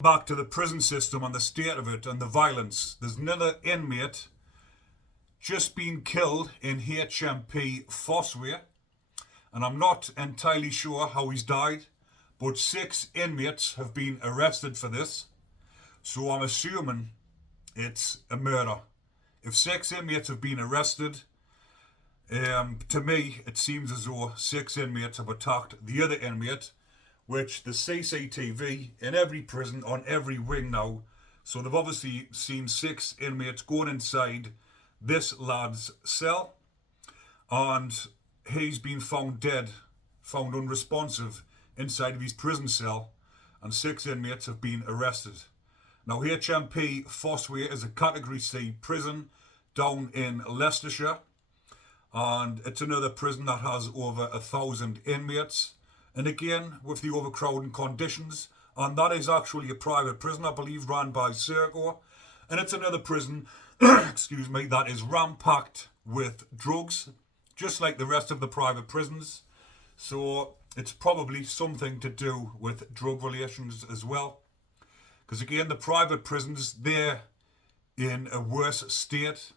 Back to the prison system and the state of it and the violence. There's another inmate just been killed in Hmp Fosse, and I'm not entirely sure how he's died, but 6 inmates have been arrested for this, so I'm assuming it's a murder. If 6 inmates have been arrested, to me it seems as though 6 inmates have attacked the other inmate, which the CCTV in every prison on every wing now, so they've obviously seen 6 inmates going inside this lad's cell, and he's been found dead, found unresponsive inside of his prison cell, and 6 inmates have been arrested. Now Hmp Fosse is a Category C prison down in Leicestershire, and it's another prison that has over 1,000 inmates. And again, with the overcrowding conditions, and that is actually a private prison, I believe, run by Serco. And it's another prison, excuse me, that is ram-packed with drugs, just like the rest of the private prisons. So it's probably something to do with drug relations as well. Because again, the private prisons, they're in a worse state.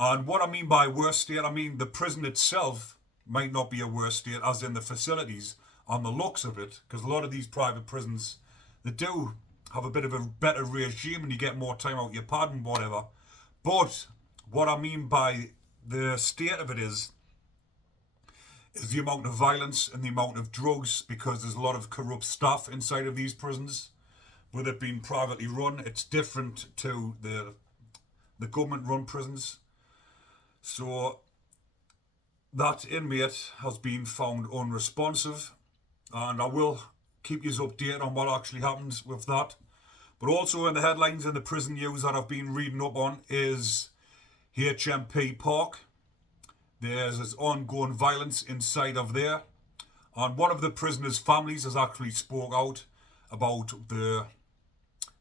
And what I mean by worse state, I mean the prison itself might not be a worse state, as in the facilities on the looks of it, because a lot of these private prisons, they do have a bit of a better regime and you get more time out your pad and whatever. But what I mean by the state of it is the amount of violence and the amount of drugs, because there's a lot of corrupt staff inside of these prisons. With it being privately run, it's different to the government run prisons. So that inmate has been found unresponsive, and I will keep you updated on what actually happens with that. But also in the headlines in the prison news that I've been reading up on is Hmp Park. There's ongoing violence inside of there, and one of the prisoners' families has actually spoke out about the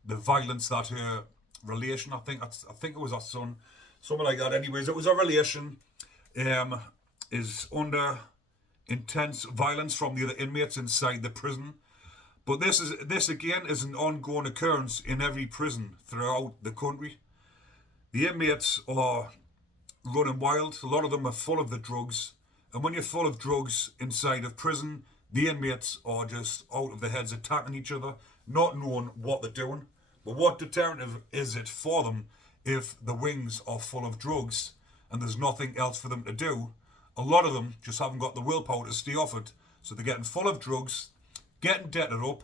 violence that her relation, I think it was her son, something like that. Anyways, it was a relation is under intense violence from the other inmates inside the prison. But this again is an ongoing occurrence in every prison throughout the country. The inmates are running wild. A lot of them are full of the drugs. And when you're full of drugs inside of prison, the inmates are just out of their heads attacking each other, not knowing what they're doing. But what deterrent is it for them if the wings are full of drugs and there's nothing else for them to do? A lot of them just haven't got the willpower to stay off it. So they're getting full of drugs, getting debted up,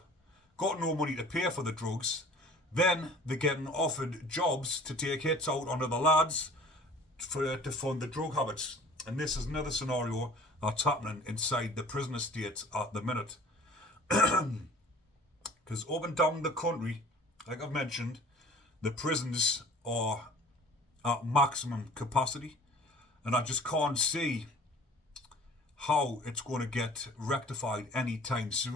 got no money to pay for the drugs. Then they're getting offered jobs to take hits out onto the lads to fund the drug habits. And this is another scenario that's happening inside the prison estates at the minute. Because up and down the country, like I've mentioned, the prisons are at maximum capacity. And I just can't see how it's going to get rectified anytime soon.